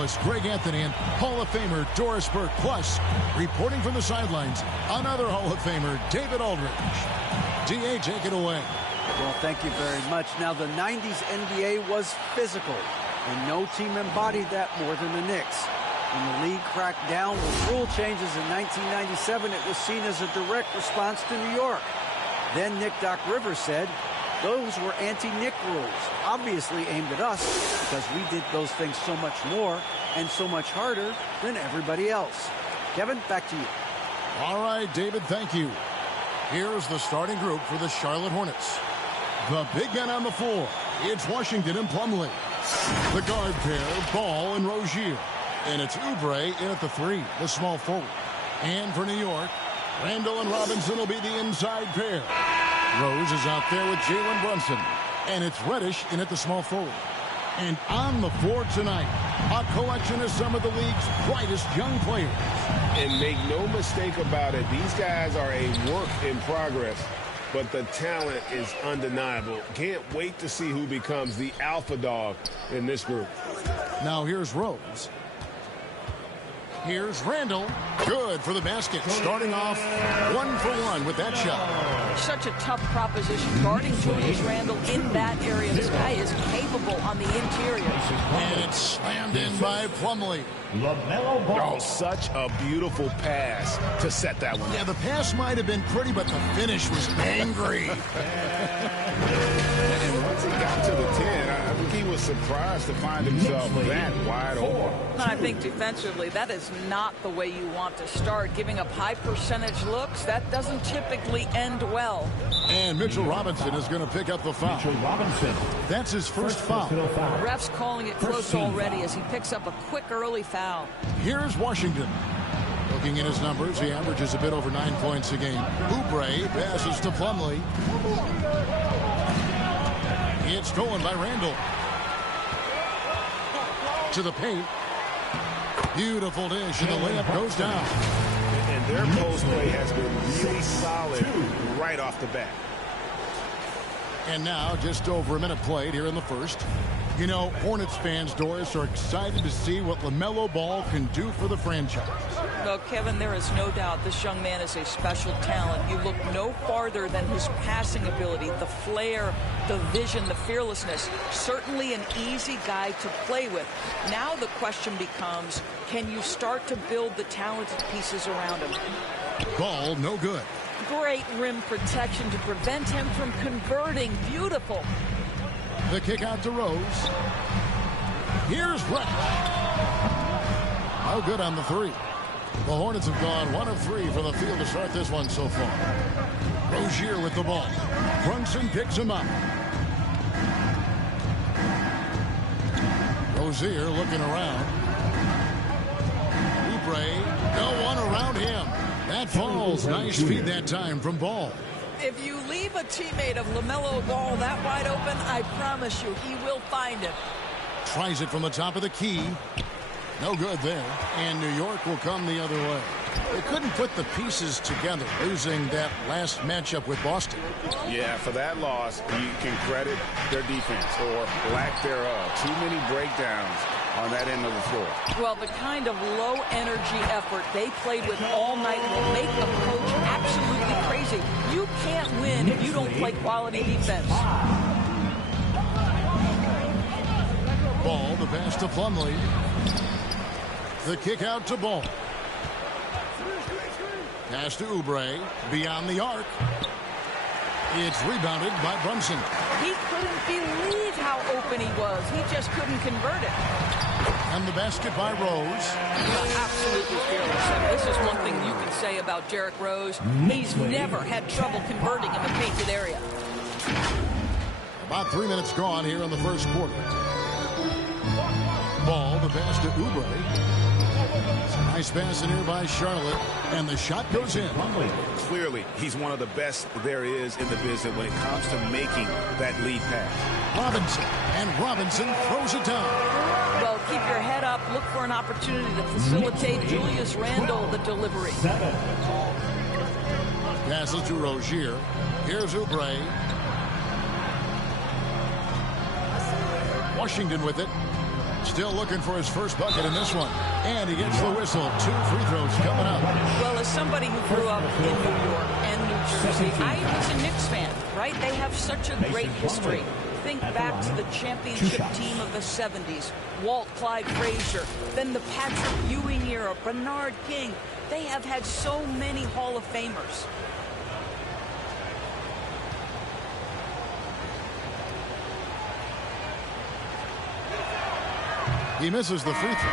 analyst Greg Anthony and Hall of Famer Doris Burke. Plus, reporting from the sidelines, another Hall of Famer, David Aldridge. D.A., take it away. Well, thank you very much. Now, the 90s NBA was physical, and no team embodied that more than the Knicks. When the league cracked down with rule changes in 1997, it was seen as a direct response to New York. Then Nick Doc Rivers said, those were anti-Nick rules, obviously aimed at us because we did those things so much more and so much harder than everybody else. Kevin, back to you. All right, David, thank you. Here's the starting group for the Charlotte Hornets. The big men on the floor. It's Washington and Plumlee. The guard pair, Ball and Rozier. And it's Oubre in at the 3, the small forward. And for New York, Randall and Robinson will be the inside pair. Rose is out there with Jalen Brunson. And it's Reddish in at the small forward. And on the floor tonight, a collection of some of the league's brightest young players. And make no mistake about it, these guys are a work in progress. But the talent is undeniable. Can't wait to see who becomes the alpha dog in this group. Now here's Rose. Here's Randall. Good for the basket. Starting off 1 for 1 with that shot. Such a tough proposition guarding Julius Randall in that area. This guy is capable on the interior. And it's slammed in by Plumlee. Oh, such a beautiful pass to set that one. Yeah, the pass might have been pretty, but the finish was angry. And once he got to the 10, I think he was surprised to find himself that wide open. I think defensively, that is not the way you want to start. Giving up high percentage looks, that doesn't typically end well. And Mitchell Robinson is going to pick up the foul. That's his first foul. Ref's calling it close already as he picks up a quick early foul. Here's Washington. Looking at his numbers, he averages a bit over 9 points a game. Oubre passes to Plumlee. It's stolen by Randall. To the paint. Beautiful dish, and the layup goes down. And their post play has been really solid right off the bat. And now, just over a minute played here in the first. You know, Hornets fans, Doris, are excited to see what LaMelo Ball can do for the franchise. Well, Kevin, there is no doubt this young man is a special talent. You look no farther than his passing ability, the flair, the vision, the fearlessness. Certainly an easy guy to play with. Now the question becomes, can you start to build the talented pieces around him? Ball, no good. Great rim protection to prevent him from converting. Beautiful. The kick out to Rose. Here's Reddish. No good on the 3. The Hornets have gone 1 of 3 from the field to start this one so far. Rozier with the ball. Brunson picks him up. Rozier looking around. Oubre, no one around him. That falls. Nice feed that time from Ball. If you leave a teammate of LaMelo Ball that wide open, I promise you he will find him. Tries it from the top of the key. No good there. And New York will come the other way. They couldn't put the pieces together, losing that last matchup with Boston. Yeah, for that loss, you can credit their defense or lack thereof. Too many breakdowns on that end of the floor. Well, the kind of low-energy effort they played with all night will make a coach absolutely crazy. You can't win if you don't play quality defense. Ball, the pass to Plumlee. The kick out to Ball. Pass to Oubre. Beyond the arc. It's rebounded by Brunson. He couldn't believe how open he was. He just couldn't convert it. And the basket by Rose. Absolutely fearless. And this is one thing you can say about Derrick Rose. He's never had trouble converting in the painted area. About 3 minutes gone here in the first quarter. Ball, the pass to Oubre. Nice pass in here by Charlotte, and the shot goes in. Clearly, he's one of the best there is in the business when it comes to making that lead pass. Robinson, and Robinson throws it down. Well, keep your head up. Look for an opportunity to facilitate Julius Randle the delivery. Passes to Rozier. Here's Oubre. Washington with it. Still looking for his first bucket in this one. And he gets the whistle. 2 free throws coming up. Well, as somebody who grew up in New York and New Jersey, I was a Knicks fan, right? They have such a great history. Think back to the championship team of the 70s. Walt Clyde Frazier, then the Patrick Ewing era, Bernard King. They have had so many Hall of Famers. He misses the free throw.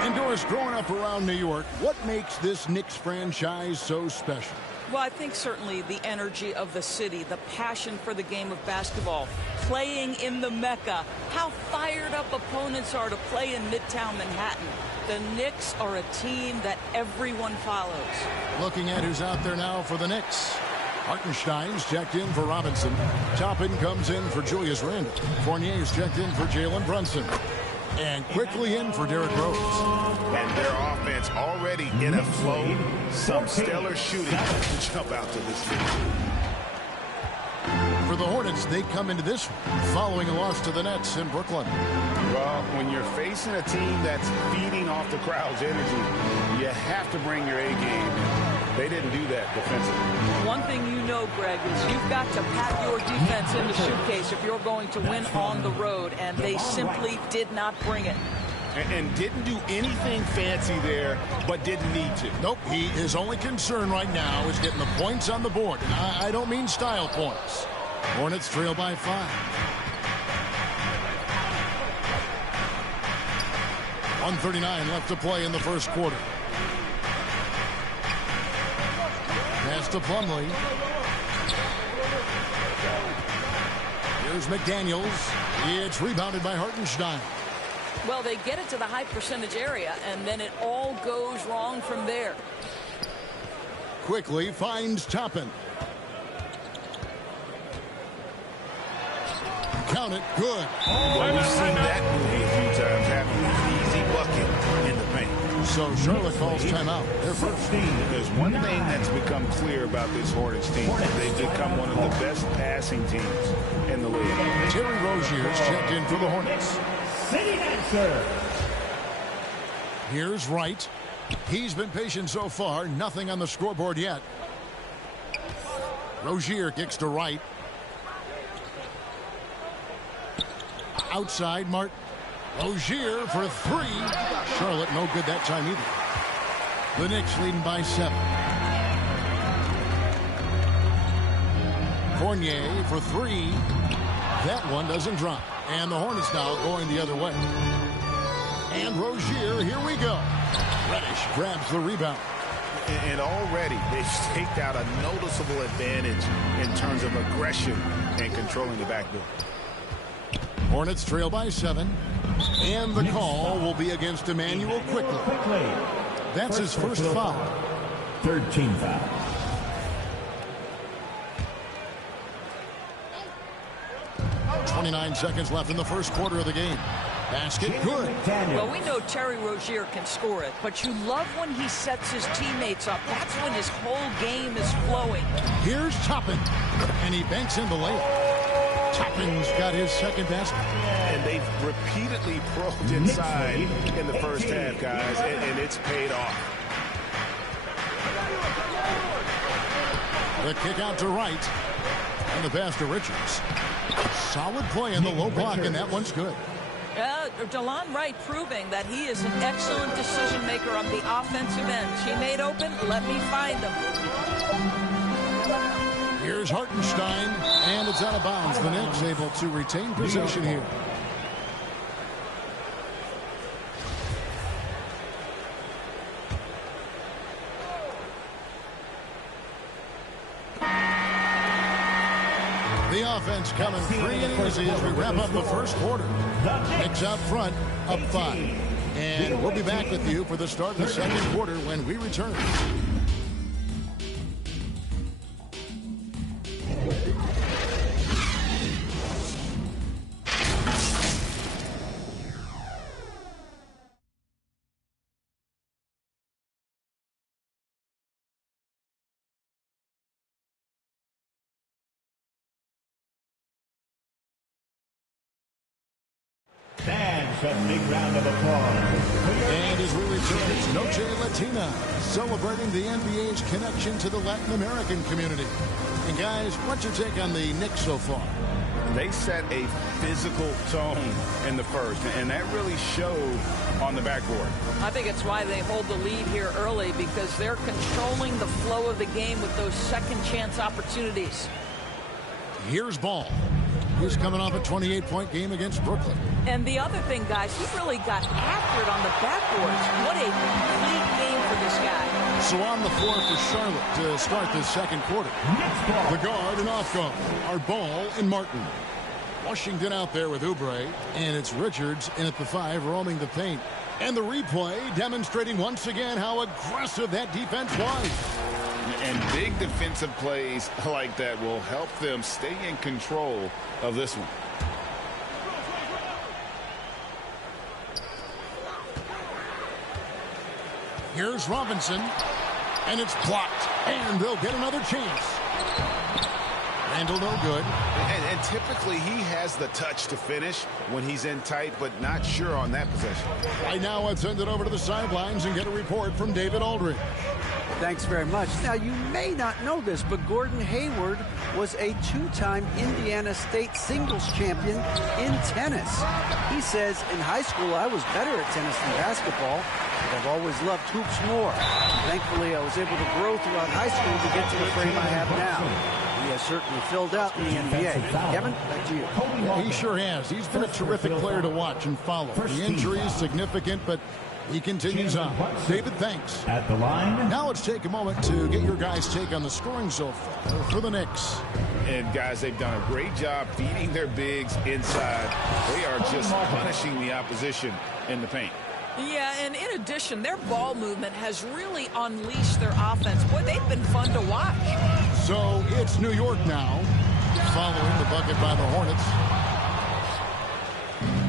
And Doris, growing up around New York, what makes this Knicks franchise so special? Well, I think certainly the energy of the city, the passion for the game of basketball, playing in the Mecca, how fired up opponents are to play in Midtown Manhattan. The Knicks are a team that everyone follows. Looking at who's out there now for the Knicks. Hartenstein's checked in for Robinson. Toppin comes in for Julius Randle. Fournier's checked in for Jalen Brunson. And quickly in for Derrick Rose. And their offense already in a flow. Some stellar shooting to jump out to this lead. For the Hornets, they come into this one following a loss to the Nets in Brooklyn. Well, when you're facing a team that's feeding off the crowd's energy, you have to bring your A game. They didn't do that defensively. One thing you know, Greg, is you've got to pack your defense in the suitcase if you're going to win on the road, and they simply did not bring it. And didn't do anything fancy there, but didn't need to. Nope, his only concern right now is getting the points on the board. And I don't mean style points. Hornets trail by 5. 1:39 left to play in the first quarter. Pass to Plumlee. Here's McDaniels. It's rebounded by Hartenstein. Well, they get it to the high percentage area, and then it all goes wrong from there. Quickly finds Toppin. Count it. Good. Well, we've seen that movie a few times, having an easy bucket in the paint. So Charlotte calls timeout. They're first. There's one thing that's become clear about this Hornets team. They've become one of the best passing teams in the league. Terry Rozier's checked in for the Hornets. Here's Wright. He's been patient so far. Nothing on the scoreboard yet. Rozier kicks to Wright. Outside, Martin. Rozier for 3. Charlotte no good that time either. The Knicks leading by 7. Fournier for 3. That one doesn't drop. And the Hornets now going the other way. And Rozier, here we go. Reddish grabs the rebound. And already they've staked out a noticeable advantage in terms of aggression and controlling the backdoor. Hornets trail by 7. And the call will be against Emmanuel Quickly. That's his first foul. Third team foul. .29 seconds left in the first quarter of the game. Basket good. Well, we know Terry Rozier can score it, but you love when he sets his teammates up. That's when his whole game is flowing. Here's Toppin, and he banks in the layup. Toppin's got his second basket. And they've repeatedly probed inside in the first half, guys, and it's paid off. The kick out to Wright, and the pass to Richards. Solid play in the low block, and that one's good. DeLon Wright proving that he is an excellent decision maker on the offensive end. She made open, let me find them. Here's Hartenstein, and it's out of bounds. The Knicks able to retain possession here. The offense coming free and easy as we wrap up the first quarter. Knicks out front, up 5. And we'll be back with you for the start of the second quarter when we return. Fans a big round of applause. And as we return, it's Noche Latina, celebrating the NBA's connection to the Latin American community. And guys, what's your take on the Knicks so far? They set a physical tone in the first, and that really showed on the backboard. I think it's why they hold the lead here early, because they're controlling the flow of the game with those second chance opportunities. Here's Ball. He's coming off a 28-point game against Brooklyn. And the other thing, guys, he really got after it on the backboards. What a complete game for this guy. So on the floor for Charlotte to start this second quarter. The guard and off guard are Ball and Martin. Washington out there with Oubre, and it's Richards in at the 5 roaming the paint. And the replay demonstrating once again how aggressive that defense was. And big defensive plays like that will help them stay in control of this one. Here's Robinson, and it's blocked, and they'll get another chance. Randall no good. And typically he has the touch to finish when he's in tight, but not sure on that possession. Right now, let's send it over to the sidelines and get a report from David Aldridge. Thanks very much. Now, you may not know this, but Gordon Hayward was a 2-time Indiana State singles champion in tennis. He says, in high school, I was better at tennis than basketball, but I've always loved hoops more. Thankfully, I was able to grow throughout high school to get to the frame I have now. He has certainly filled out in the NBA. Kevin, back to you. Yeah, he sure has. He's been a terrific player to watch and follow. The injury is significant, but he continues on. David, thanks. At the line. Now let's take a moment to get your guys' take on the scoring so far for the Knicks. And guys, they've done a great job feeding their bigs inside. They are just punishing the opposition in the paint. Yeah, and in addition, their ball movement has really unleashed their offense. Boy, they've been fun to watch. So it's New York now, following the bucket by the Hornets.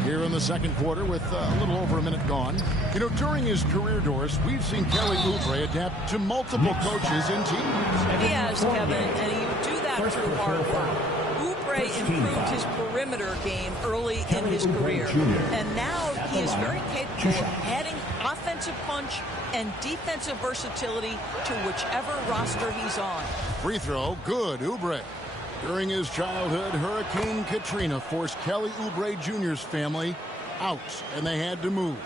Here in the second quarter with a little over a minute gone. You know, during his career, Doris, we've seen Kelly Oubre adapt to multiple coaches and teams. He has, Kevin, and he would do that through hard work. Oubre improved his perimeter game early in his career, and now he is very capable of adding offensive punch and defensive versatility to whichever roster he's on. Free throw, good, Oubre. During his childhood, Hurricane Katrina forced Kelly Oubre Jr.'s family out, and they had to move.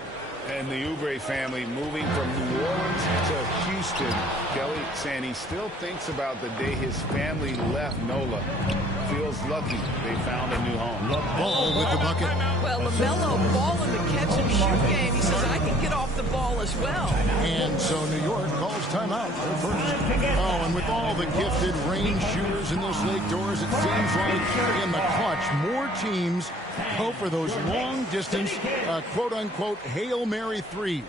And the Oubre family moving from New Orleans to Houston. Kelly saying he still thinks about the day his family left NOLA. Feels lucky they found a new home. Ball with the bucket. Well, LaMelo Ball in the catch and shoot game. He says, I can get off the ball as well. And so New York calls timeout for first. Oh, and with all the gifted range shooters in this league, Doors, it seems like in the clutch, more teams go for those long-distance, quote-unquote, Hail Mary threes,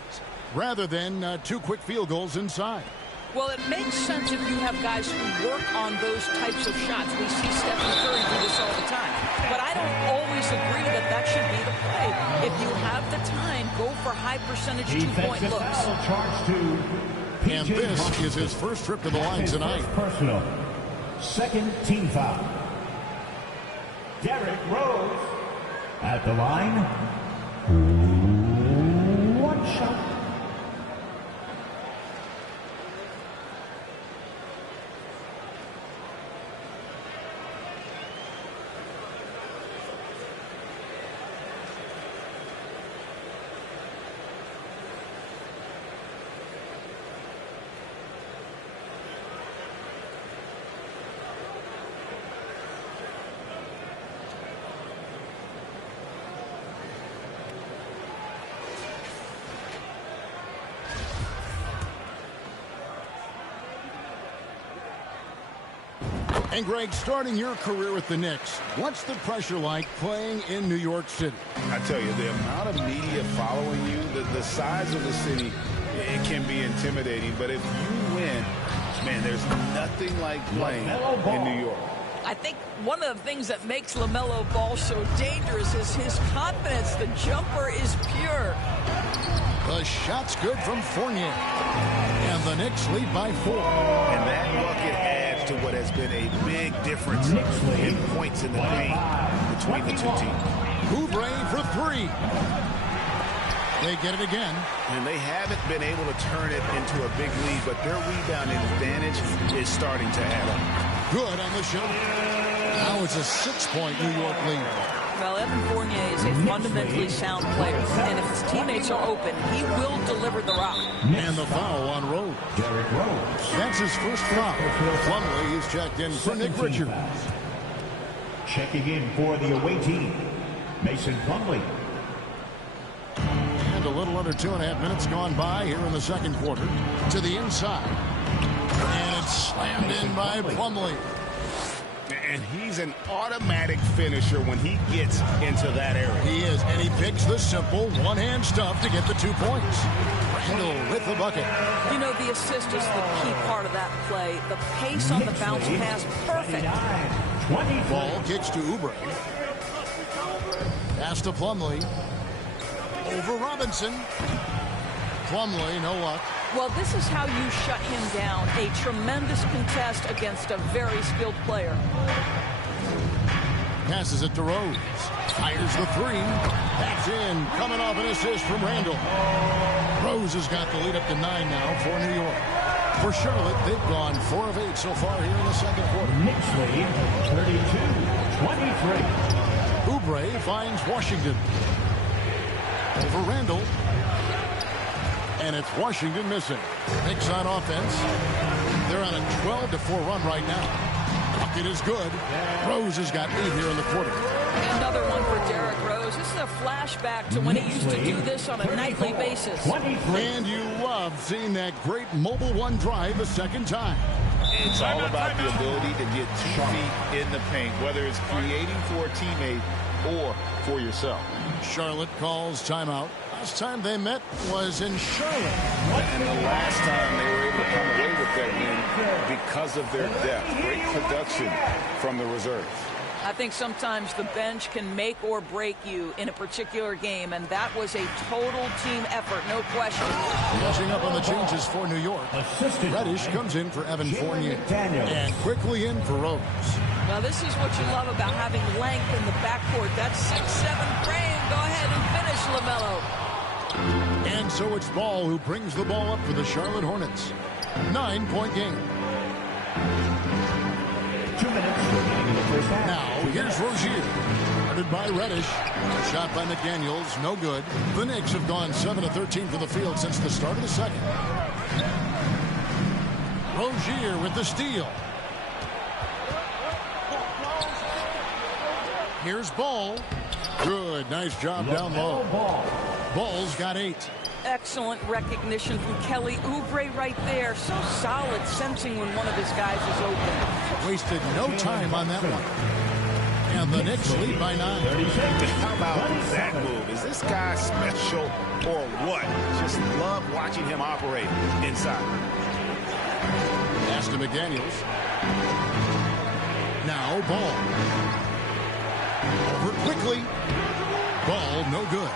rather than 2 quick field goals inside. Well, it makes sense if you have guys who work on those types of shots. We see Stephen Curry do this all the time. But I don't always agree that that should be the play. If you have the time, go for high-percentage 2-point looks. And this is his first trip to the line tonight. Personal. Second team foul. Derrick Rose at the line. 1 shot. And Greg, starting your career with the Knicks, what's the pressure like playing in New York City? I tell you, the amount of media following you, the size of the city, it can be intimidating. But if you win, man, there's nothing like playing in New York. I think one of the things that makes LaMelo Ball so dangerous is his confidence. The jumper is pure. The shot's good from Fournier. And the Knicks lead by 4. And that bucket adds to what has been a big difference in points in the paint between the two teams. Oubre for 3. They get it again. And they haven't been able to turn it into a big lead, but their rebounding advantage is starting to add up. Good on the shot. Now it's a 6-point New York lead. Well, Evan Fournier is a fundamentally sound player, and if his teammates are open, he will deliver the rock. And the foul on Rose. Derrick Rose. That's his first foul. Plumlee is checked in for Nick Richards. Checking in for the away team, Mason Plumlee. And a little under 2.5 minutes gone by here in the second quarter. To the inside. And it's slammed in by Plumlee. And he's an automatic finisher when he gets into that area. He is, and he picks the simple one-hand stuff to get the 2 points. Randall with the bucket. You know, the assist is the key part of that play. The pace on the bounce pass, perfect. Ball kicks to Oubre. Pass to Plumlee. Over Robinson. Plumlee, no luck. Well, this is how you shut him down. A tremendous contest against a very skilled player. Passes it to Rose. Fires the 3. That's in. Coming off an assist from Randall. Rose has got the lead up to 9 now for New York. For Charlotte, they've gone 4 of 8 so far here in the second quarter. Knicks lead 32-23. Oubre finds Washington. Over Randall. And it's Washington missing. Knicks on offense. They're on a 12-4 run right now. Bucket is good. Rose has got 8 here in the quarter. Another one for Derrick Rose. This is a flashback to when he used to do this on a nightly basis. And you love seeing that great mobile one drive a second time. It's all about the ability to get 2 feet in the paint, whether it's creating for a teammate or for yourself. Charlotte calls timeout. Last time they met was in Charlotte. And the last time they were able to come away with that win because of their depth. Great production from the reserves. I think sometimes the bench can make or break you in a particular game, and that was a total team effort, no question. Catching up on the changes for New York. Reddish comes in for Evan Fournier. And quickly in for Rose. Now, this is what you love about having length in the backcourt. That 6'7" frame. Go ahead and finish, LaMelo. And so it's Ball who brings the ball up for the Charlotte Hornets. 9-point game. 2 minutes remaining in the first half. Now, here's Rozier. Guarded by Reddish. Shot by McDaniels. No good. The Knicks have gone 7 of 13 from the field since the start of the second. Rozier with the steal. Here's Ball. Good. Nice job down low. Ball's got 8. Excellent recognition from Kelly Oubre right there. So solid, sensing when one of his guys is open. Wasted no time on that one. And the Knicks lead by 9. How about that move? Is this guy special or what? Just love watching him operate inside. Pass to McDaniels. Now Ball. Over quickly. Ball no good.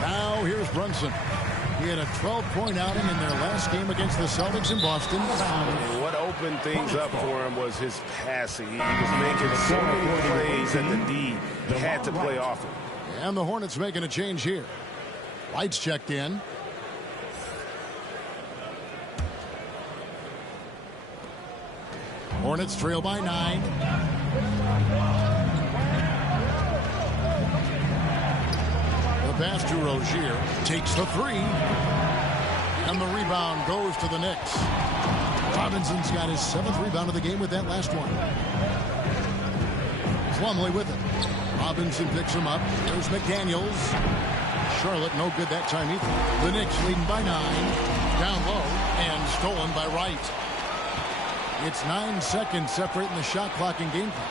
Now here's Brunson. He had a 12-point outing in their last game against the Celtics in Boston. What opened things up for him was his passing. He was making so many plays that the D had to play off him. And the Hornets making a change here. Lights checked in. Hornets trail by 9. The pass to Rozier takes the 3. And the rebound goes to the Knicks. Robinson's got his 7th rebound of the game with that last one. Plumlee with it. Robinson picks him up. There's McDaniels. Charlotte no good that time either. The Knicks leading by 9. Down low and stolen by Wright. It's 9 seconds separating the shot clock and game clock.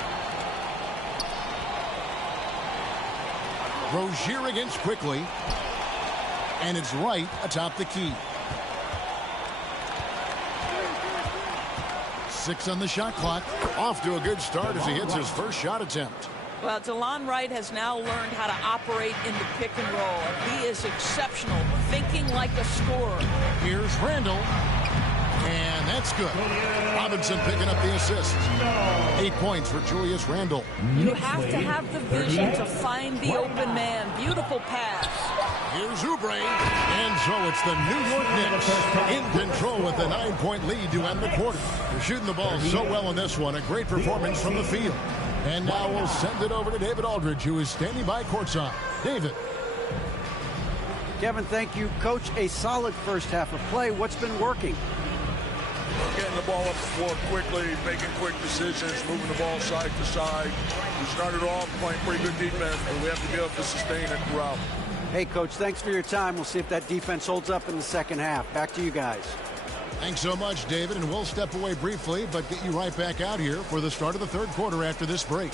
Rozier against quickly. And it's Wright atop the key. 6 on the shot clock. Off to a good start as he hits his first shot attempt. Well, DeLon Wright has now learned how to operate in the pick and roll. And he is exceptional, thinking like a scorer. Here's Randall. And that's good. Robinson picking up the assist. 8 points for Julius Randle. You have to have the vision to find the open man. Beautiful pass. Here's Oubre. And so it's the New York Knicks in control with a 9-point lead to end the quarter. They're shooting the ball so well in this one. A great performance from the field. And now we'll send it over to David Aldridge, who is standing by courtside. David. Kevin, thank you. Coach, a solid first half of play. What's been working? Getting the ball up the floor quickly, making quick decisions, moving the ball side to side. We started off playing pretty good defense, but we have to be able to sustain it throughout. Hey, Coach, thanks for your time. We'll see if that defense holds up in the second half. Back to you guys. Thanks so much, David, and we'll step away briefly, but get you right back out here for the start of the third quarter after this break.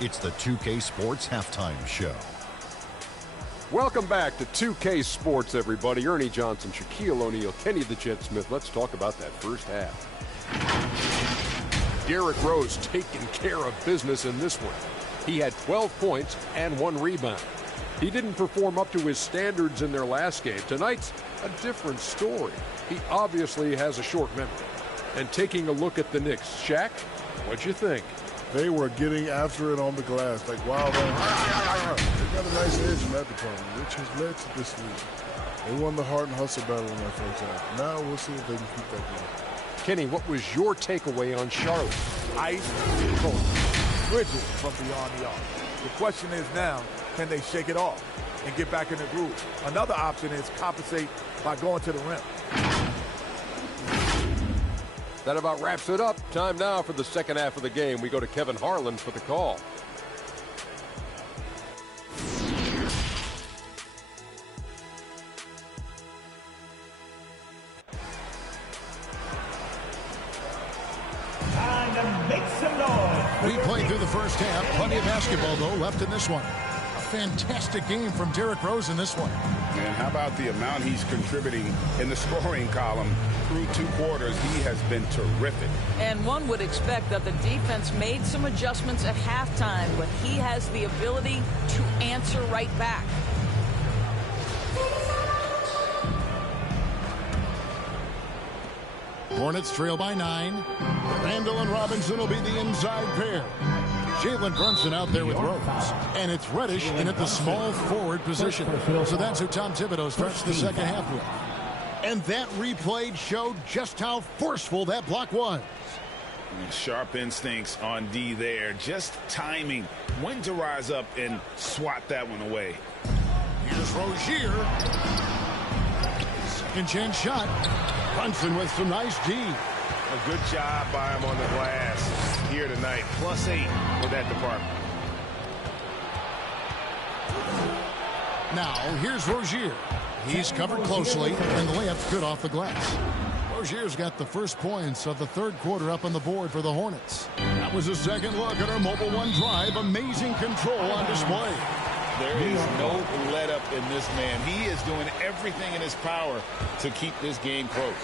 It's the 2K Sports Halftime Show. Welcome back to 2K Sports, everybody. Ernie Johnson, Shaquille O'Neal, Kenny the Jet Smith. Let's talk about that first half. Derrick Rose taking care of business in this one. He had 12 points and 1 rebound. He didn't perform up to his standards in their last game. Tonight's a different story. He obviously has a short memory. And taking a look at the Knicks, Shaq, what'd you think? They were getting after it on the glass, like wild. They got a nice edge in that department, which has led to this lead. They won the heart and hustle battle in that first half. Now we'll see if they can keep that going. Kenny, what was your takeaway on Charlotte? Ice cold, rigid from beyond the arc. The question is now, can they shake it off and get back in the groove? Another option is compensate by going to the rim. That about wraps it up. Time now for the second half of the game. We go to Kevin Harlan for the call. Time to make some noise. We played through the first half. Plenty of basketball, though, left in this one. A fantastic game from Derrick Rose in this one. And how about the amount he's contributing in the scoring column through 2 quarters? He has been terrific. And one would expect that the defense made some adjustments at halftime, but he has the ability to answer right back. Hornets trail by 9. Randle and Robinson will be the inside pair. Jalen Brunson out there with Rose. And it's Reddish in at the small forward position. So that's who Tom Thibodeau starts the second half with. And that replay showed just how forceful that block was. Sharp instincts on D there. Just timing when to rise up and swat that one away. Here's Rozier. Second chance shot. Brunson with some nice D. A good job by him on the glass here tonight. +8 for that department. Now, here's Rozier. He's covered closely, and the layup's good off the glass. Rozier's got the first points of the third quarter up on the board for the Hornets. That was a second look at our Mobile One drive. Amazing control on display. There is no let up in this man. He is doing everything in his power to keep this game close.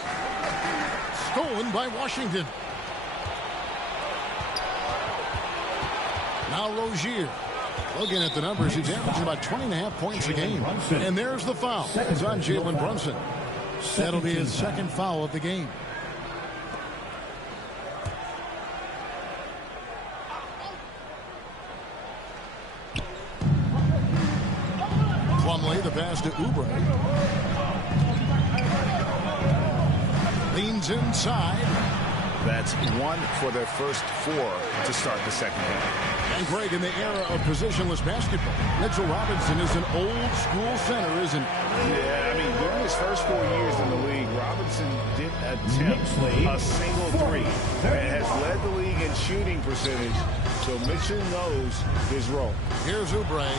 Stolen by Washington. Now Rozier. Looking at the numbers, he's averaging about 20.5 points a game. And there's the foul. It's on Jalen Brunson. That'll be his second foul of the game. Plumlee, the pass to Oubre. Leans inside. That's 1 for their first 4 to start the second half. And Greg, in the era of positionless basketball, Mitchell Robinson is an old school center, isn't he? Yeah, I mean, during his first 4 years in the league, Robinson didn't attempt a single 3 and has led the league in shooting percentage, so Mitchell knows his role. Here's Oubre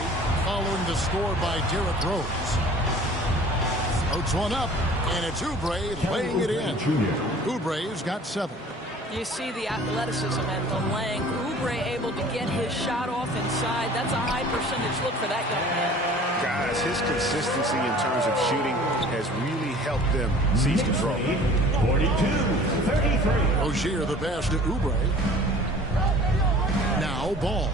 following the score by Derrick Rose. Floats one up, and it's Oubre laying it in. Oubre's got 7. You see the athleticism and the length. Oubre able to get his shot off inside. That's a high percentage look for that young man. Guys, his consistency in terms of shooting has really helped them seize control. 42-33. Rozier the pass to Oubre. Now Ball.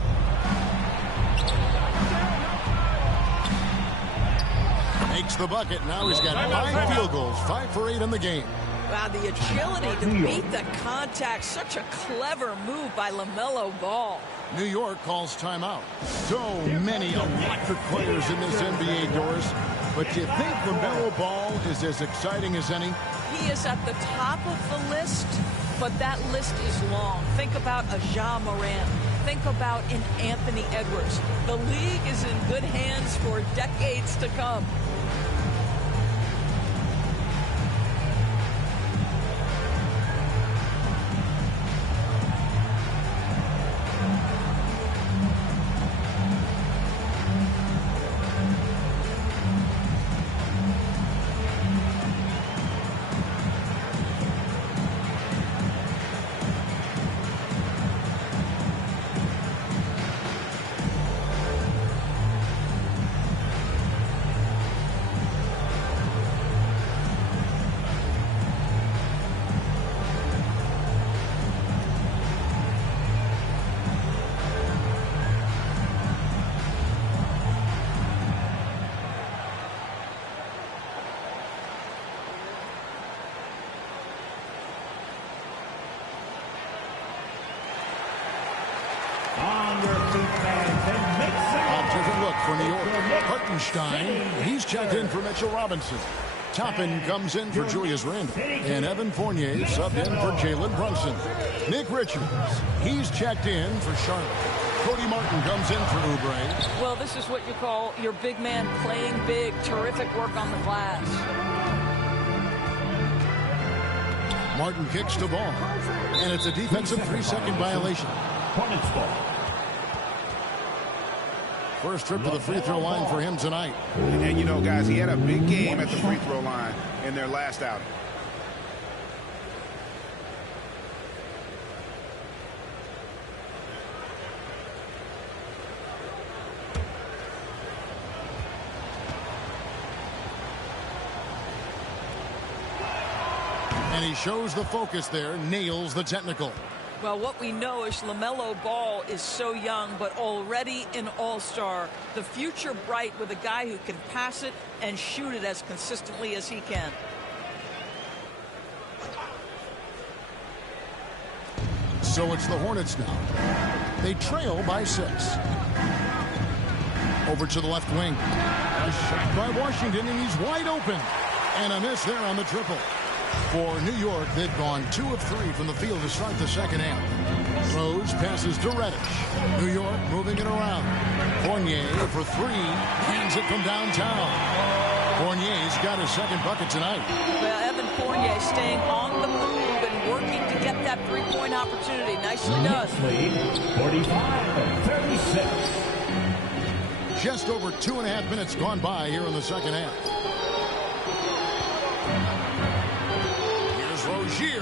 makes the bucket. Now he's got 5 field goals, 5 for 8 in the game. Wow, the agility to beat the contact. Such a clever move by LaMelo Ball. New York calls timeout. So many electric players in this NBA, Doris. But do you think LaMelo Ball is as exciting as any? He is at the top of the list, but that list is long. Think about a Ja Morant. Think about an Anthony Edwards. The league is in good hands for decades to come. For New York, Hartenstein, he's checked in for Mitchell Robinson. Toppin comes in for Julius Randle. And Evan Fournier subbed in for Jalen Brunson. Nick Richards, he's checked in for Charlotte. Cody Martin comes in for Oubre. Well, this is what you call your big man playing big. Terrific work on the glass. Martin kicks the ball. And it's a defensive 3-second violation. Hornets ball. First trip to the free throw line for him tonight. And, you know, guys, he had a big game at the free throw line in their last outing. And he shows the focus there, nails the technical. Well, what we know is LaMelo Ball is so young, but already an all-star. The future bright with a guy who can pass it and shoot it as consistently as he can. So it's the Hornets now. They trail by 6. Over to the left wing. A shot by Washington, and he's wide open. And a miss there on the triple. For New York, they've gone 2 of 3 from the field to start the second half. Rose passes to Reddish. New York moving it around. Fournier for 3. Hands it from downtown. Fournier's got his second bucket tonight. Well, Evan Fournier staying on the move and working to get that three-point opportunity. Nicely done. 45-36. Just over 2.5 minutes gone by here in the second half. Rozier,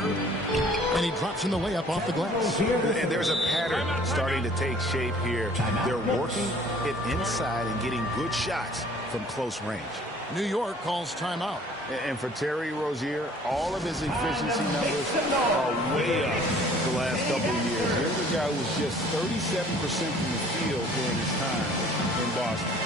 and he drops in the layup off the glass. And there's a pattern starting to take shape here. They're working it inside and getting good shots from close range. New York calls timeout. And for Terry Rozier, all of his efficiency numbers are way up the last couple of years. Here's a guy who was just 37% from the field during his time in Boston.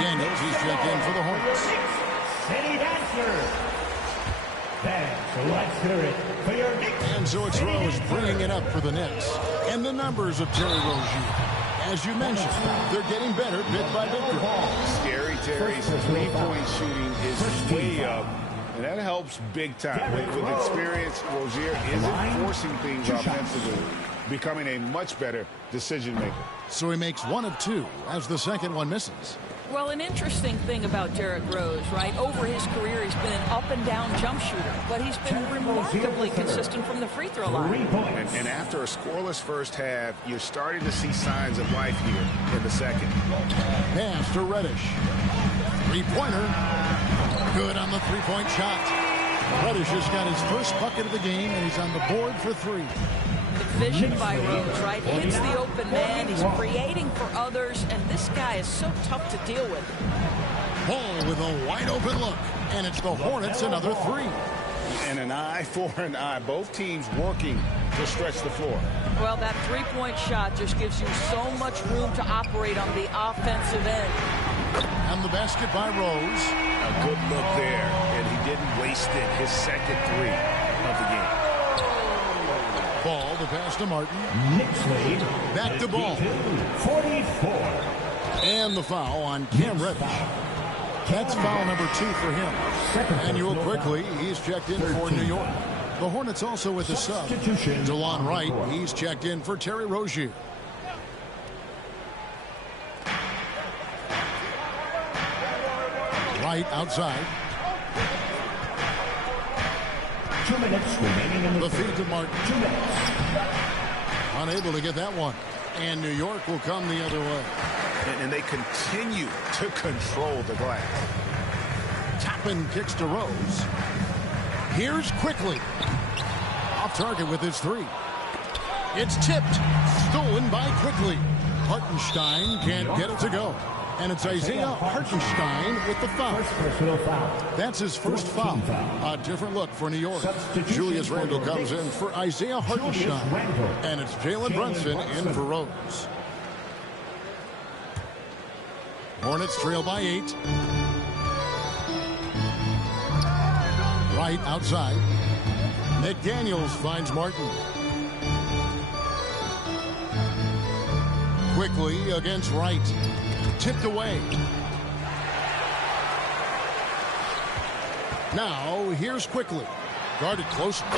Daniels, he's checked in for the Hornets. City Dancer. Let's hear it for your Knicks. And so it's Rose bringing it up for the Knicks. And the numbers of Terry Rozier. As you mentioned, they're getting better bit by bit. Scary Terry's three-point shooting is way up And that helps big time. With experience, Rozier isn't forcing things offensively, becoming a much better decision maker. So he makes 1 of 2 as the second one misses. Well, an interesting thing about Derrick Rose, right? Over his career, he's been an up-and-down jump shooter, but he's been remarkably consistent from the free throw line. And after a scoreless first half, you're starting to see signs of life here in the second. Pass to Reddish. Three-pointer. Good on the three-point shot. Reddish has got his first bucket of the game, and he's on the board for 3. The vision by Rose, right? Hits the open man. He's creating for others, and this guy is so tough to deal with. Ball with a wide-open look, and it's the Hornets another 3. And an eye for an eye. Both teams working to stretch the floor. Well, that three-point shot just gives you so much room to operate on the offensive end. And the basket by Rose. A good look there, and he didn't waste it. His second 3 of the game. Ball, the pass to Martin. Back to Ball. 44. And the foul on Cam Reddish. That's foul number 2 for him. And you'll quickly, he's checked in for New York. The Hornets also with a sub. DeLon Wright, he's checked in for Terry Rozier. Wright outside. 2 minutes remaining in the feed to Martin. 2 minutes. Unable to get that one. And New York will come the other way. And they continue to control the glass. Toppin kicks to Rose. Here's quickly. Off target with his 3. It's tipped. Stolen by Quickly. Hartenstein can't get it to go. And it's Isaiah Hartenstein with the foul. That's his first foul. A different look for New York. Julius Randle comes in for Isaiah Hartenstein. And it's Jalen Brunson in for Rose. Hornets trail by 8. Right outside. McDaniels finds Martin. Quickly against Wright. Tipped away. Now, here's Quickly. Guarded closely.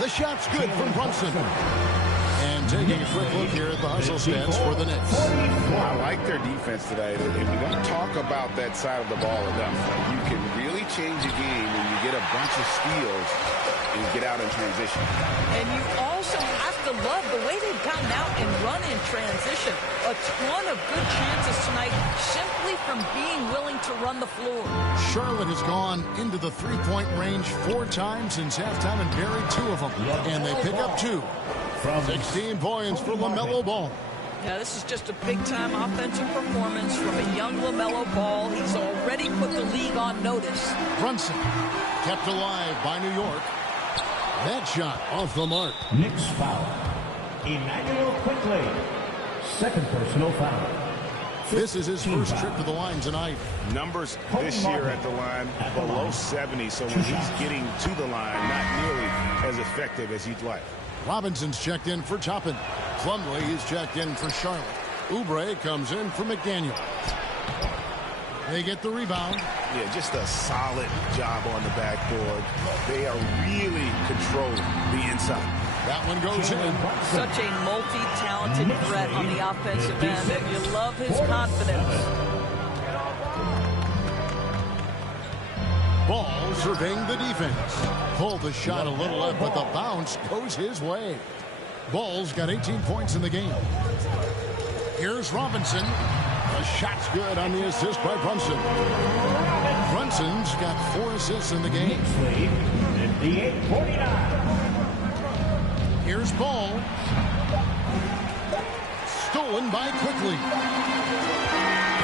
The shot's good from Brunson. And taking a quick look here at the hustle stats for the Knicks. I like their defense today. And we don't talk about that side of the ball enough. You can really change a game when you get a bunch of steals and get out in transition. And you also have to love the way they've gotten out and run in transition. A ton of good chances tonight simply from being willing to run the floor. Charlotte has gone into the three-point range 4 times since halftime and buried 2 of them. And they pick up 2. 16 points for LaMelo Ball. Yeah, this is just a big-time offensive performance from a young LaMelo Ball. He's already put the league on notice. Brunson kept alive by New York. That shot off the mark. Knicks foul. Emmanuel Quickly. Second personal foul. This is his first trip to the line tonight. Numbers this year at the line below 70, so when he's getting to the line, not nearly as effective as he'd like. Robinson's checked in for Toppin. Plumlee is checked in for Charlotte. Oubre comes in for McDaniel. They get the rebound. Yeah, just a solid job on the backboard. They are really controlling the inside. That one goes in. Such a multi-talented threat on the offensive end, and you love his confidence. Ball surveying the defense. Pulled the shot a little left, but the bounce goes his way. Ball's got 18 points in the game. Here's Robinson. The shot's good on the assist by Brunson. Brunson's got 4 assists in the game. 58-49. Here's Ball. Stolen by Quickly.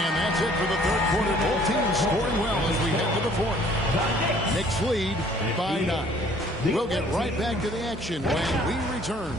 And that's it for the third quarter. Both teams scoring well as we head to the fourth. Knicks lead by 9. We'll get right back to the action when we return.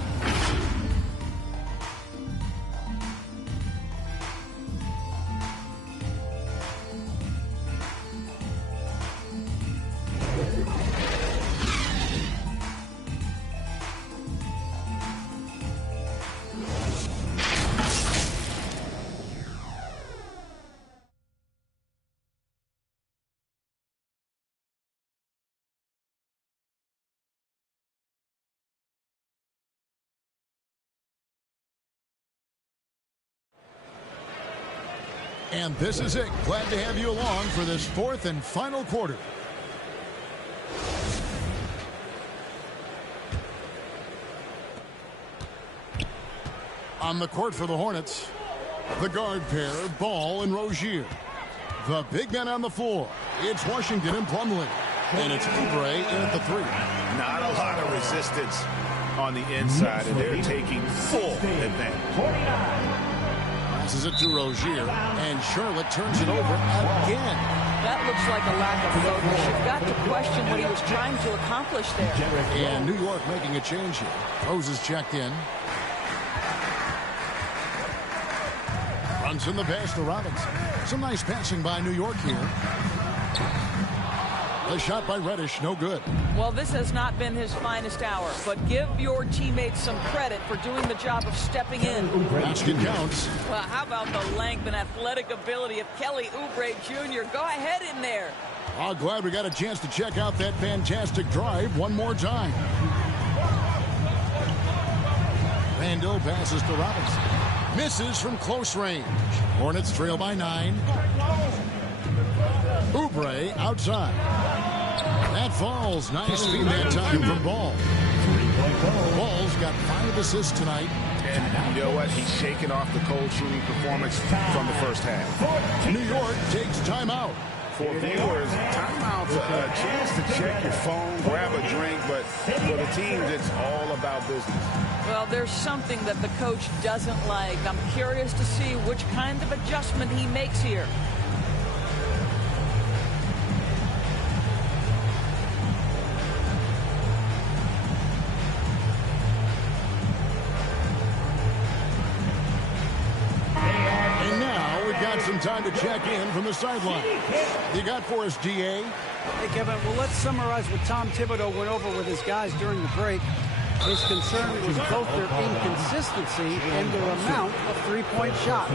And this is it. Glad to have you along for this fourth and final quarter. On the court for the Hornets, the guard pair, Ball and Rozier. The big men on the floor, it's Washington and Plumlee. And it's Oubre in at the three. Not a lot of resistance on the inside, and they're taking full advantage. Passes it to Rozier, and Charlotte turns it over again. That looks like a lack of focus. You've got to question what he was trying to accomplish there. And New York making a change here. Rose is checked in. Runs in the pass to Robinson. Some nice passing by New York here. The shot by Reddish, no good. Well, this has not been his finest hour, but give your teammates some credit for doing the job of stepping in. Basket counts. Well, how about the length and athletic ability of Kelly Oubre Jr.? Go ahead in there. Oh, glad we got a chance to check out that fantastic drive one more time. Randall passes to Robinson. Misses from close range. Hornets trail by 9. Oubre outside. That falls. Nice feed that time from Ball. Ball's got 5 assists tonight. And you know what? He's shaking off the cold shooting performance from the first half. New York takes timeout. For viewers, timeout's a chance to check your phone, grab a drink, but for the teams, it's all about business. Well, there's something that the coach doesn't like. I'm curious to see which kind of adjustment he makes here. Some time to check in from the sideline. You got for us, DA? Hey, Kevin, well, let's summarize what Tom Thibodeau went over with his guys during the break. His concern was both their inconsistency and their amount of three-point shots.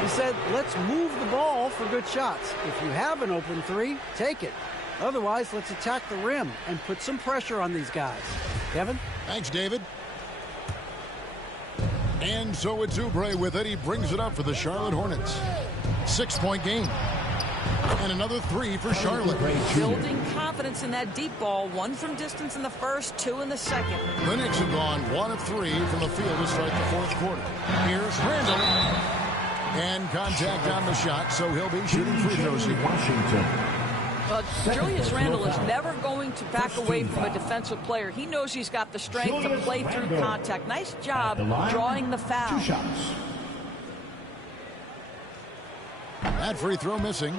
He said, let's move the ball for good shots. If you have an open three, take it. Otherwise, let's attack the rim and put some pressure on these guys. Kevin? Thanks, David. And so it's Oubre with it. He brings it up for the Charlotte Hornets. 6-point game. And another 3 for Charlotte. Building confidence in that deep ball. 1 from distance in the first, 2 in the second. The Knicks have gone 1 of 3 from the field to start the fourth quarter. Here's Randall. And contact on the shot, so he'll be shooting free throws here. Washington. Julius Randle is never going to back away from a defensive player. He knows he's got the strength to play through contact. Nice job drawing the foul. 2 shots. That free throw missing.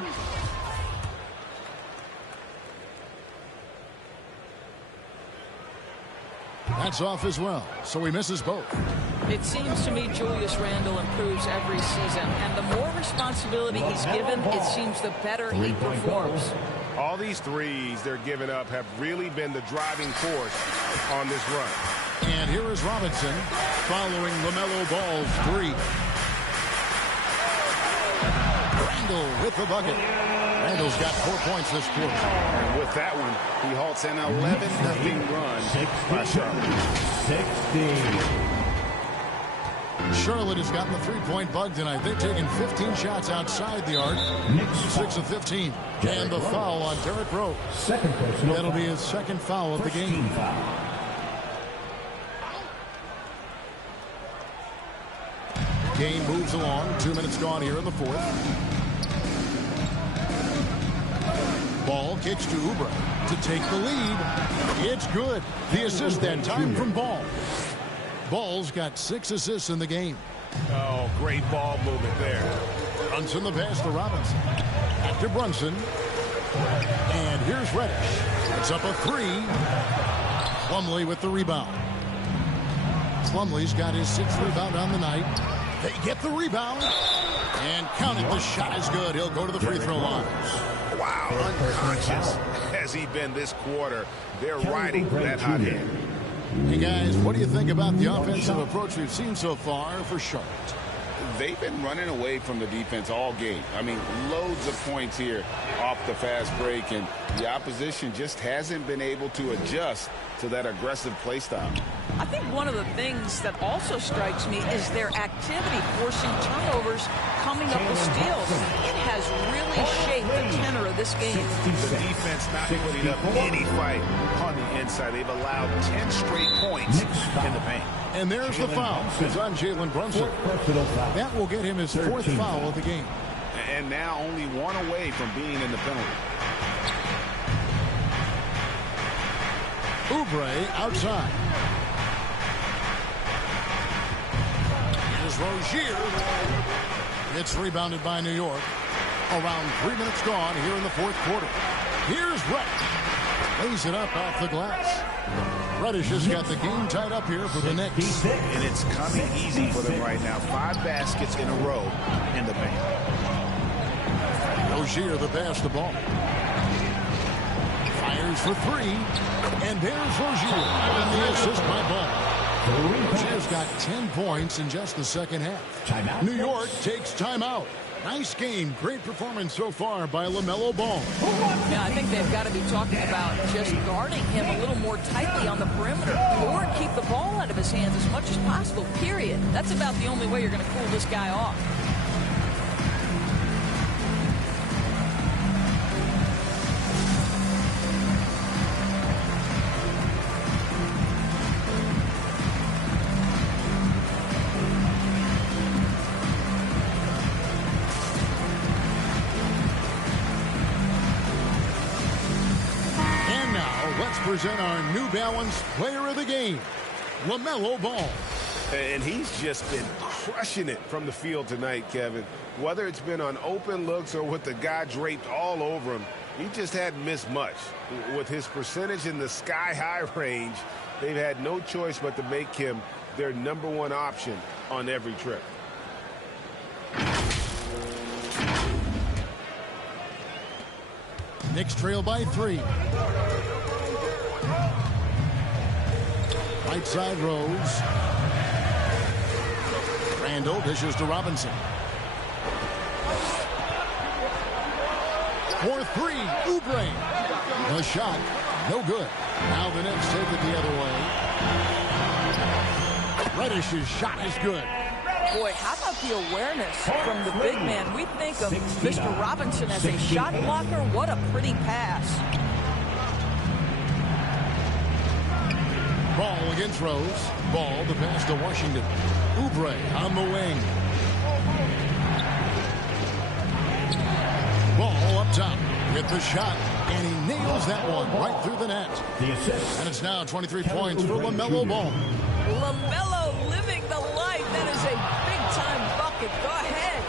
That's off as well, so he misses both. It seems to me Julius Randle improves every season, and the more responsibility he's given, it seems the better he performs. All these threes they're giving up have really been the driving force on this run. And here is Robinson following LaMelo Ball's 3. Randle with the bucket. Randle's got 4 points this quarter. And with that one, he halts an 11-0 run by Charlotte. 16. Charlotte has gotten the 3-point bug tonight. They've taken 15 shots outside the arc. 6 of 15. And the foul on Derrick Rose. That'll be his second foul of the game. Game moves along. 2 minutes gone here in the fourth. Ball kicks to Oubre to take the lead. It's good. The assist that time from Ball. Ball's got 6 assists in the game. Oh, great ball movement there. Brunson the pass to Robinson. Back to Brunson. And here's Reddish. It's up a 3. Plumlee with the rebound. Plumlee's got his 6th rebound on the night. They get the rebound. And count it. The shot is good. He'll go to the free throw line. Wow, unconscious has he been this quarter. They're riding that hot hand. Hey, guys, what do you think about the offensive approach we've seen so far for Charlotte? they've been running away from the defense all game. I mean, loads of points here off the fast break, and the opposition just hasn't been able to adjust to that aggressive play style. I think one of the things that also strikes me is their activity forcing turnovers, coming up with steals. It has really shaped the tenor of this game. The defense not putting up any fight on the inside. They've allowed 10 straight points in the paint. And there's the foul. It's on Jalen Brunson. That will get him his fourth foul of the game. And now only one away from being in the penalty. Oubre outside. Here's Rozier. It's rebounded by New York. Around 3 minutes gone here in the fourth quarter. Here's Reddish. Lays it up off the glass. Reddish has got the game tied up here for the Knicks. And it's coming easy for them right now. 5 baskets in a row in the paint. Rozier the pass the ball. Fires for 3. And there's Rozier. And the assist by Ball. Rozier's got 10 points in just the second half. New York takes timeout. Nice game. Great performance so far by LaMelo Ball. Yeah, I think they've got to be talking about just guarding him a little more tightly on the perimeter or keep the ball out of his hands as much as possible, period. That's about the only way you're going to cool this guy off. Present our New Balance player of the game, LaMelo Ball. And he's just been crushing it from the field tonight, Kevin. Whether it's been on open looks or with the guy draped all over him, he just hadn't missed much. With his percentage in the sky-high range, they've had no choice but to make him their #1 option on every trip. Knicks trail by 3. Right side Rose. Randall dishes to Robinson. For 3, Oubre. The shot, no good. Now the Knicks take it the other way. Reddish's shot is good. Boy, how about the awareness from the big man? We think of Mr. Robinson as a shot blocker. What a pretty pass. Ball against Rose. Ball the pass to Washington. Oubre on the wing. Ball up top with the shot, and he nails that one right through the net. And it's now 23 points for LaMelo Ball. LaMelo living the life. That is a big-time bucket. Go ahead.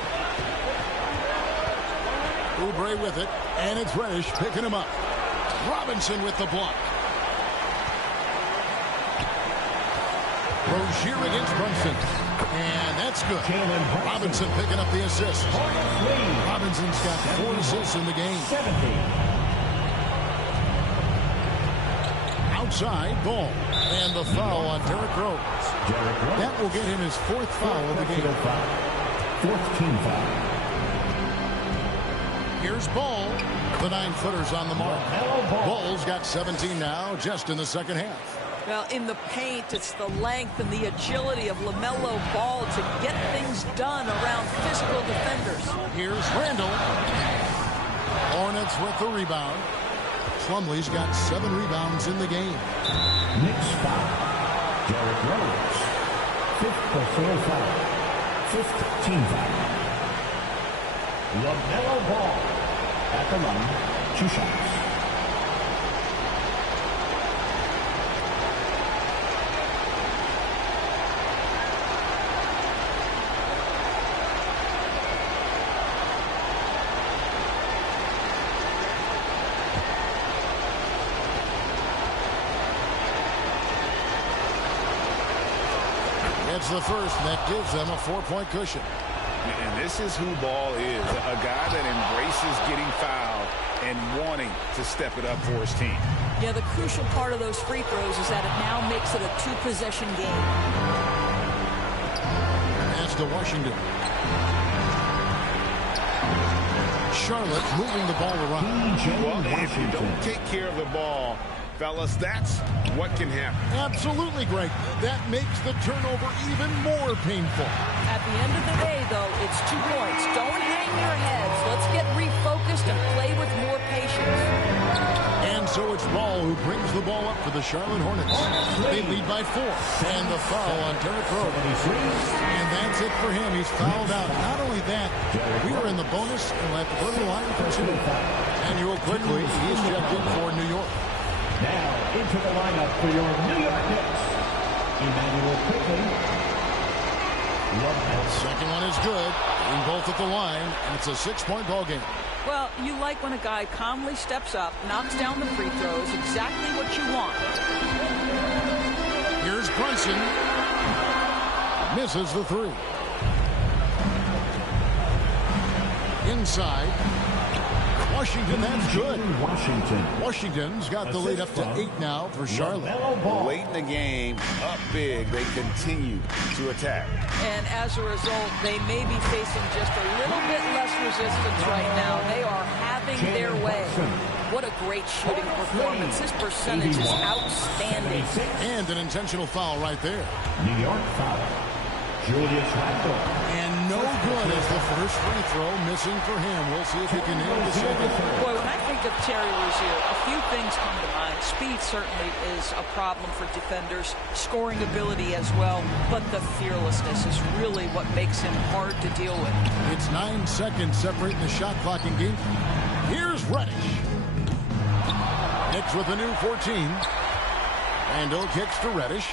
Oubre with it, and it's Reddish picking him up. Robinson with the block. Rozier against Brunson. And that's good. Robinson picking up the assist. Robinson's got 4 assists in the game. Outside, Ball. And the foul on Derrick Rose. That will get him his 4th foul of the game. 4th team foul. Here's Ball. The 9-footer's on the mark. Ball's got 17 now, just in the second half. Well, in the paint, it's the length and the agility of LaMelo Ball to get things done around physical defenders. Here's Randall. Hornets with the rebound. Plumlee's got 7 rebounds in the game. Knicks foul. Derrick Rose. 5th personal foul. 5th team foul. LaMelo Ball at the line. 2 shots. It's the first, and that gives them a 4-point cushion. And this is who Ball is, a guy that embraces getting fouled and wanting to step it up for his team. Yeah, the crucial part of those free throws is that it now makes it a 2-possession game. That's It's to Washington. Charlotte moving the ball around. Well, if you don't take care of the ball, fellas, that's what can happen. Absolutely, Greg. That makes the turnover even more painful. At the end of the day, though, it's 2 points. Don't hang your heads. Let's get refocused and play with more patience. And so it's Ball who brings the ball up for the Charlotte Hornets. They lead by 4. And the foul on Derrick Rose. And that's it for him. He's fouled out. Not only that, we were in the bonus and we'll have to go to the line for 2. Daniel quickly, he's checked in for New York. Now into the lineup for your New York Knicks, Nba2k23. Second one is good. In both at the line, and it's a 6-point ball game. Well, you like when a guy calmly steps up, knocks down the free throws, exactly what you want. Here's Brunson. Misses the 3. Inside. Washington, that's good. Washington's got the lead up to 8 now for Charlotte. Late in the game, up big, they continue to attack. And as a result, they may be facing just a little bit less resistance right now. They are having their way. What a great shooting performance. His percentage is outstanding. And an intentional foul right there. New York foul. Julius Randle. And no good as the first free throw missing for him. We'll see if he can nail the second. Boy, when I think of Terry Rozier, a few things come to mind. Speed certainly is a problem for defenders. Scoring ability as well. But the fearlessness is really what makes him hard to deal with. It's 9 seconds separating the shot clock and game. Here's Reddish. Knicks with a new 14. Randle kicks to Reddish.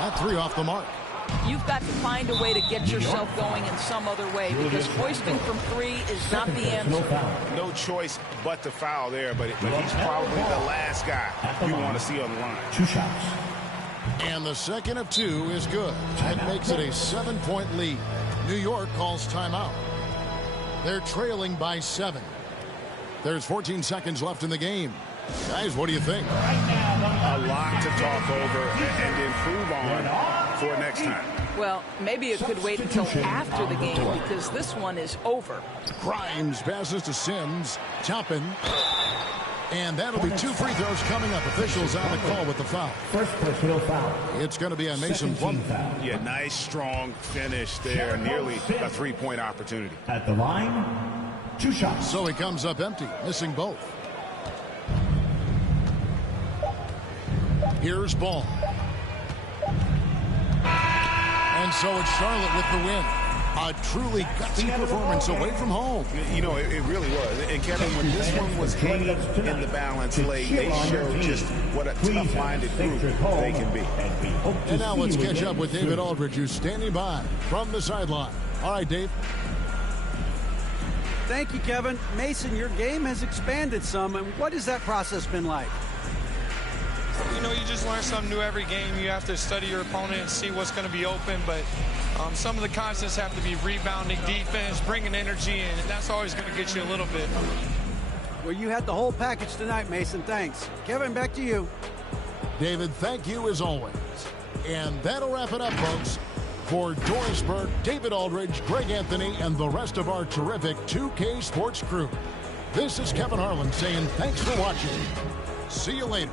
That 3 off the mark. You've got to find a way to get yourself going in some other way because hoisting from 3 is not the answer. No choice but to foul there, but he's probably the last guy you want to see on the line. 2 shots. And the second of 2 is good. That makes it a 7-point lead. New York calls timeout. They're trailing by 7. There's 14 seconds left in the game. Guys, what do you think? A lot to talk over and improve on for next time. Well, maybe it could wait until after the game because this one is over. Grimes passes to Sims. Toppin. And that'll be 2 free throws coming up. Officials on the call with the foul. First personal foul. It's going to be on Mason Plumlee. Yeah, nice, strong finish there. Nearly a 3-point opportunity. At the line, 2 shots. So he comes up empty, missing both. Here's Ball. And so it's Charlotte with the win. A truly gutsy performance away from home. You know, it really was. And Kevin, when this one was hanging in the balance late, they showed just what a tough-minded group they can be. And now let's catch up with David Aldridge, who's standing by from the sideline. All right, Dave. Thank you, Kevin. Mason, your game has expanded some. And what has that process been like? You know, you just learn something new every game. You have to study your opponent and see what's going to be open. But some of the concepts have to be rebounding, defense, bringing energy, and that's always going to get you a little bit. Well, you had the whole package tonight, Mason. Thanks. Kevin, back to you. David, thank you as always. And that'll wrap it up, folks. For Doris Burke, David Aldridge, Greg Anthony, and the rest of our terrific 2K Sports crew, this is Kevin Harlan saying thanks for watching. See you later.